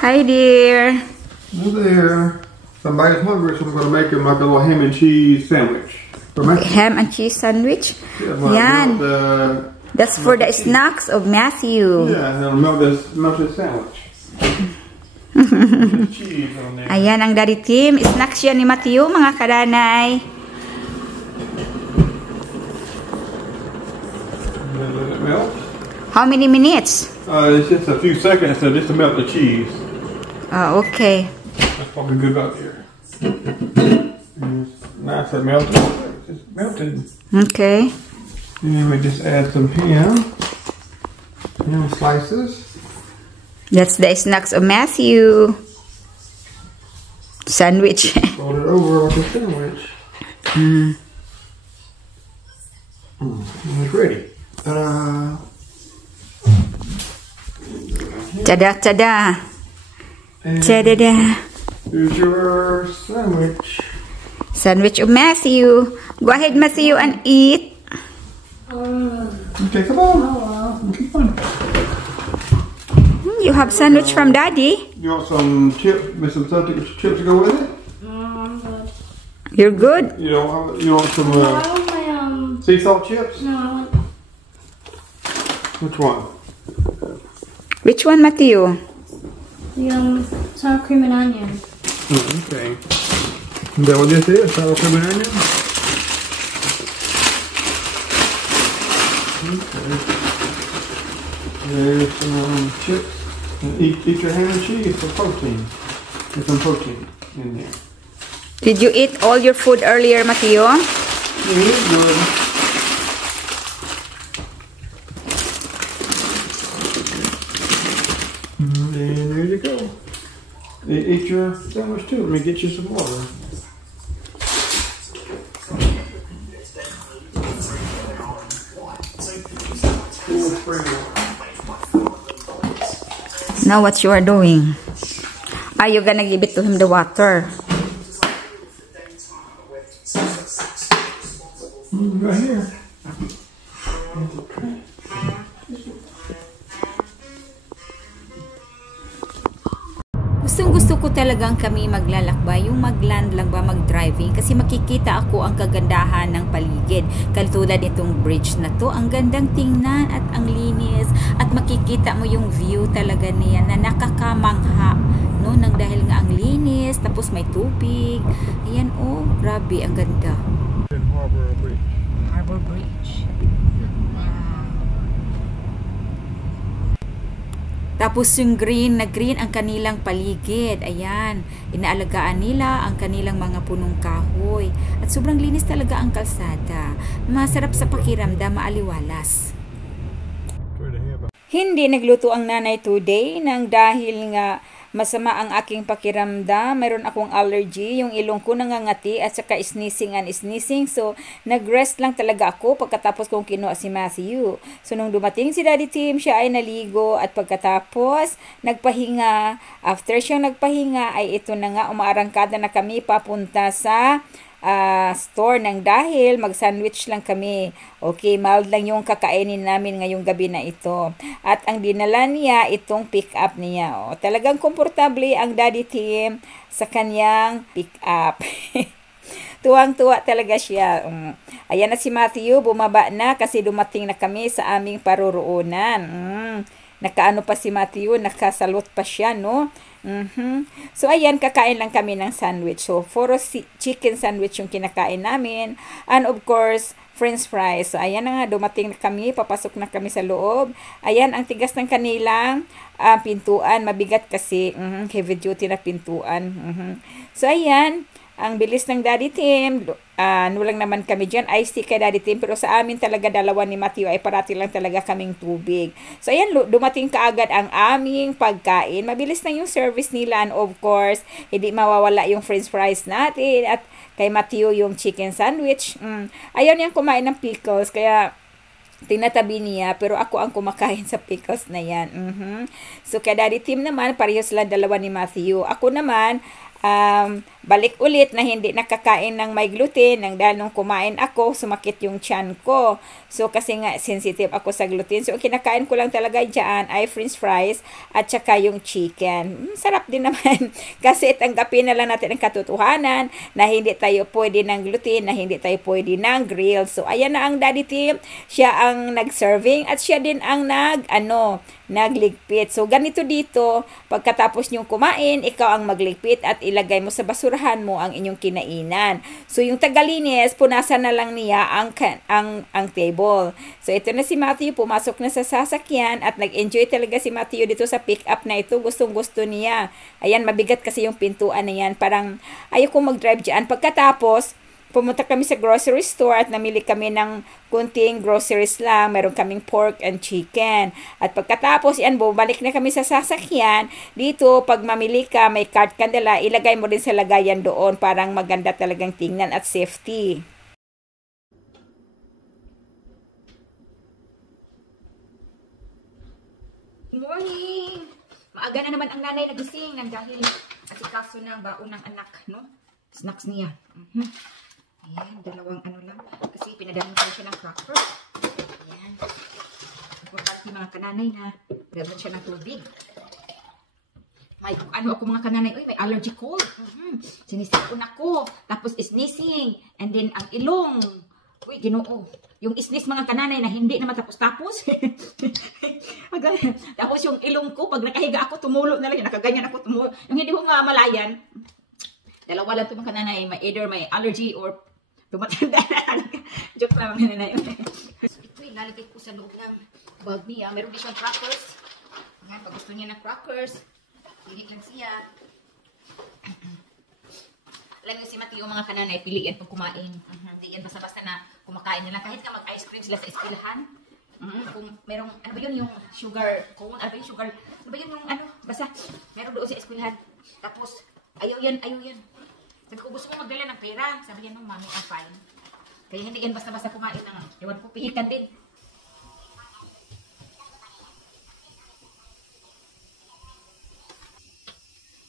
Hi, dear. Hello there. Somebody's hungry, so I'm going to make him like a little ham and cheese sandwich. Ham and cheese sandwich? Yeah, that's for the snacks of Matthew. Yeah, and I'll melt this sandwich. Cheese on there. Ayan ang Daddy Tim. Snacks yan ni Matthew, mga kadanay. Let it melt. How many minutes? It's just a few seconds, so just to melt the cheese. Oh, okay. That's probably good about here. It's nice and melted. It's melted. Okay. And then we just add some ham slices. That's the snacks of Matthew. Sandwich. Fold it over like a sandwich. And it's ready. Tada, tada. Tada. Here's your sandwich. Sandwich of Matthew. Go ahead, Matthew, and eat. Okay, come on. Keep on. You have sandwich from Daddy. You want some chips? With some chips to go with it? No, I'm good. You're good? You want some No, I want my sea salt chips? No, I want. Which one? Which one, Matthew? The sour cream and onion. Okay. Is that what this is? Sour cream and onion? Okay. There's some chips. Eat your ham and cheese for protein. There's some protein in there. Did you eat all your food earlier, Matthew? Good. And there you go. Eat your sandwich too. Let me get you some water. Now what you are doing? Are you gonna give it to him the water? Right here. Gusto ko talagang kami maglalakbay, yung magland lang ba, mag-driving, kasi makikita ako ang kagandahan ng paligid. Katulad itong bridge na to, ang gandang tingnan at ang linis, at makikita mo yung view talaga niya na nakakamangha, no? Nang dahil nga ang linis, tapos may tubig. Ayan, oh, grabe, ang ganda. Harbor Bridge. Harbor Bridge. Tapos yung green na green ang kanilang paligid. Ayan, inaalagaan nila ang kanilang mga punong kahoy. At sobrang linis talaga ang kalsada. Masarap sa pakiramdam, maaliwalas. Hindi nagluto ang nanay today nang dahil nga masama ang aking pakiramdam. Mayroon akong allergy, yung ilong ko nangangati at saka sneezing. So, nag-rest lang talaga ako pagkatapos kong kinuha si Matthew. So, nung dumating si Daddy Tim, siya ay naligo at pagkatapos nagpahinga. After siyang nagpahinga, ay ito na nga, umaarangkada na kami papunta sa store nang dahil mag-sandwich lang kami. Okay, mild lang yung kakainin namin ngayong gabi na ito. At ang dinala niya, itong pick-up niya. Oh, talagang komportable ang Daddy Tim sa kanyang pick-up. Tuwang-tuwa talaga siya. Ayan na si Matthew, bumaba na kasi dumating na kami sa aming paruroonan. Nakaano pa si Matthew, nakasalot pa siya, no? So, ayan, kakain lang kami ng sandwich. So, chicken sandwich yung kinakain namin. And, of course, french fries. So, ayan na nga, dumating na kami, papasok na kami sa loob. Ayan, ang tigas ng kanilang pintuan. Mabigat kasi, heavy duty na pintuan. So, ayan, ang bilis ng Daddy Tim. Lang naman kami dyan. Iced tea kay Daddy Tim. Pero sa amin talaga, dalawa ni Matthew ay parati lang talaga kaming tubig. So, ayan, dumating kaagad ang aming pagkain. Mabilis na yung service nila. And of course, hindi mawawala yung french fries natin. At kay Matthew yung chicken sandwich. Ayaw niyang kumain ng pickles. Kaya, tinatabi niya, pero ako ang kumakain sa pickles na yan. So, kay Daddy Tim naman, parehas lang dalawa ni Matthew. Ako naman, balik ulit na hindi nakakain ng may gluten. Dahil nung kumain ako, sumakit yung tiyan ko. So, kasi nga, sensitive ako sa gluten. So, kinakain ko lang talaga dyan ay french fries at saka yung chicken. Sarap din naman. Kasi tanggapin na lang natin ang katotohanan na hindi tayo pwede ng gluten, na hindi tayo pwede ng grill. So, ayan na ang Daddy Tim. Siya ang nag-serving at siya din ang nagligpit. So, ganito dito, pagkatapos nyong kumain, ikaw ang magligpit at ilagay mo sa basurahan mo ang inyong kinainan. So, yung tagalinis, punasan na lang niya ang table. So, ito na si Matthew, pumasok na sa sasakyan at nag-enjoy talaga si Matthew dito sa pick-up na ito. Gustong-gusto niya. Ayan, mabigat kasi yung pintuan na yan. Parang ayaw kong mag-drive dyan. Pagkatapos, pumunta kami sa grocery store at namili kami ng kunting groceries lang. Meron kaming pork and chicken. At pagkatapos, yan, bumalik na kami sa sasakyan. Dito, pag mamili ka, may cart ka dala, ilagay mo din sa lagayan doon. Parang maganda talagang tingnan at safety. Good morning! Maaga na naman ang nanay nagising dahil asikaso ng baon ng anak, no? Snacks niya. Ayan, dalawang lang. Kasi pinadalhan ko siya ng cracker. Ayan. Importante mga kananay na dalhan siya ng tubig. May ako mga kananay, may allergy cold. Sinisipon ako. Tapos sneezing. And then ang ilong. Uy, Ginoo. Yung isnis mga kananay na hindi naman tapos-tapos. Tapos yung ilong ko, pag nakahiga ako, tumulo na lang. Nakaganyan ako, tumulo. Yung hindi ko nga malayan. Dalawa lang ito mga kananay. Either may allergy or tumatanda na. Joke lang mga kananay. Ito ilalagay ko sa loob ng bag niya. Meron din siyang crackers. Ngayon, pag gusto niya ng crackers, pili lang siya. Alam niyo si Matthew, mga kananay, piliin pag kumain. Hindi yan basta-basta na kumakain nila. Kahit ka mag-ice cream sila sa eskwelahan. Kung merong, ano ba yun, yung sugar cone, ano ba yung sugar, ano ba yun yung, basta, meron doon sa eskwelahan. Tapos, ayaw yan. Sabi ko, gusto ko magdala ng pera. Sabi niya, no, mami, I'm fine. Kaya hindi yan basta-basta kumain ng, ewan ko, pihikan din.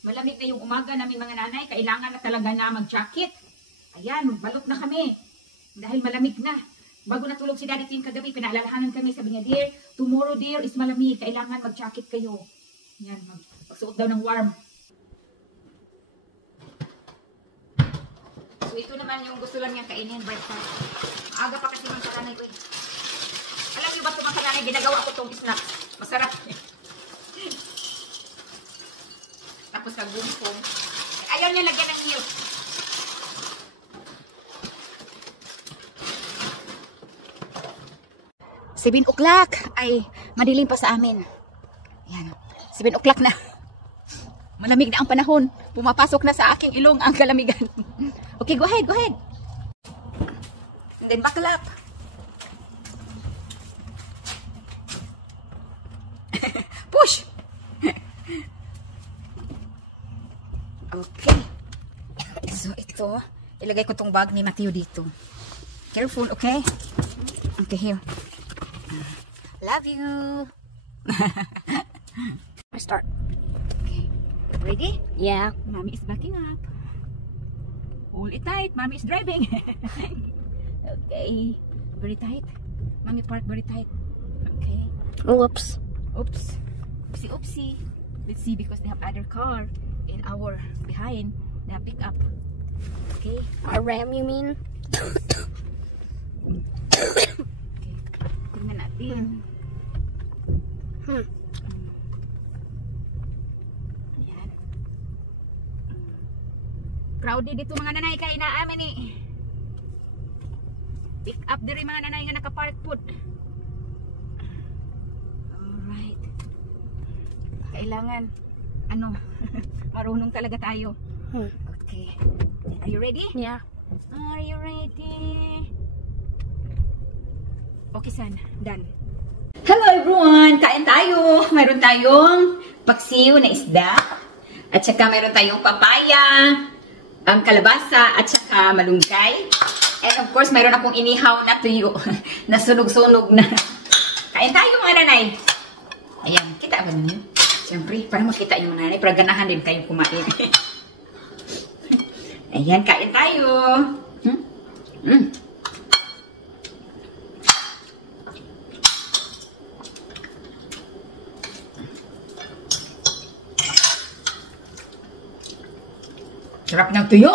Malamig na yung umaga namin mga nanay. Kailangan na talaga na mag-jacket. Ayan, balot na kami. Dahil malamig na. Bago natulog si Daddy Tim kagabi, pinaalalahanan kami. Sabi niya, dear, tomorrow dear is malamig. Kailangan mag-jacket kayo. Ayan, magsuot daw ng warm. So ito naman yung gusto lang niyang kainin. Aga pa kasi mga kalanay ko. Alam niyo ba ito mga kalanay, ginagawa ko itong snack. Masarap. Tapos nag-boom-boom. Ayaw niya lagyan ng milk. Seven o'clock. Ay, madilim pa sa amin. Ayan. 7 o'clock na. Malamig na ang panahon. Pumapasok na sa aking ilong ang kalamigan. Okay, go ahead. And then buckle up. Push! Okay. So, ito. Ilagay ko tong bag ni Matthew dito. Careful, okay? Okay, here. Love you. I start. Okay. Ready? Yeah. Mommy is backing up. Hold it tight. Mommy is driving. Okay. Very tight. Mommy park very tight. Okay. Whoops. Oops. Oopsie, oopsie. Let's see because they have other car in our behind. They have pick up. Okay. A ram, you mean? Okay. Tingnan natin. Ayan. Crowded dito mga nanay kay naamin eh. Pick up diri mga nanay nga nakapark put. Alright. Kailangan marunong talaga tayo. Okay. Are you ready? Yeah. Are you ready? Okay, son. Done. Hello everyone! Kain tayo! Mayroon tayong paksiw na isda. At saka mayroon tayong papaya, ang kalabasa, at saka malunggay. And of course, mayroon akong inihaw na tuyo na sunog-sunog na. Kain tayo mga nanay! Ayan, kita ba ninyo? Siyempre, para makita yung nanay, para ganahan din kayong kumain. Ayan, kain tayo. Sarap ng tuyo.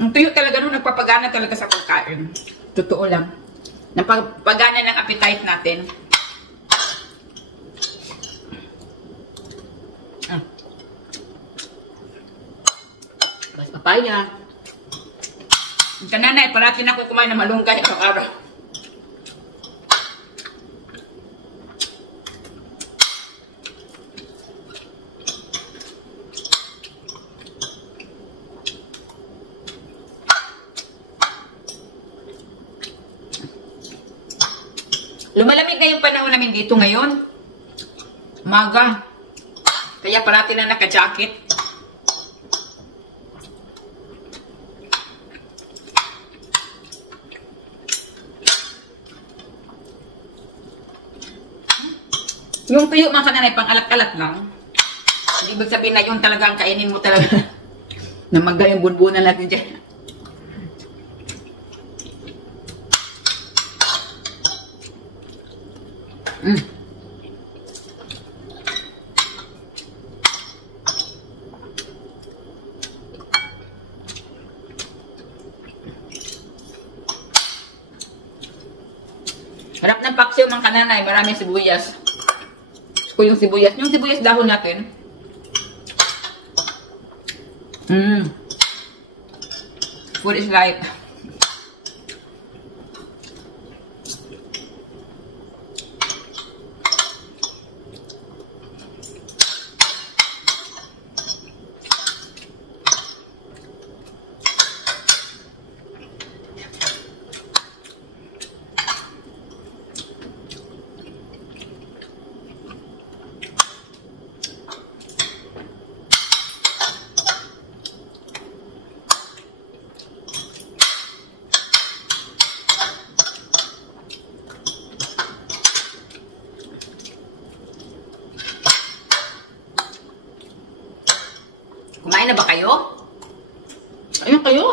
Ang tuyo talaga nung nagpapagana talaga sa pagkain. Totoo lang. Nagpapagana ng appetite natin. Bas papaya. Ang kananay, parati na ako kumain ng malunggay araw-araw. Lumalamig na yung panahon namin dito ngayon. Umaga. Kaya parati na naka-jacket. Yung tuyo mga kananay, pang alat-alat lang. Hindi ibig sabihin na yun talagang kainin mo talaga. Namaga yung bunbunan natin dyan. Harap ng paksiw mga kananay, maraming sibuyas. Gusto ko yung sibuyas dahon natin. Food is life. Kumain na ba kayo? Ayun kayo.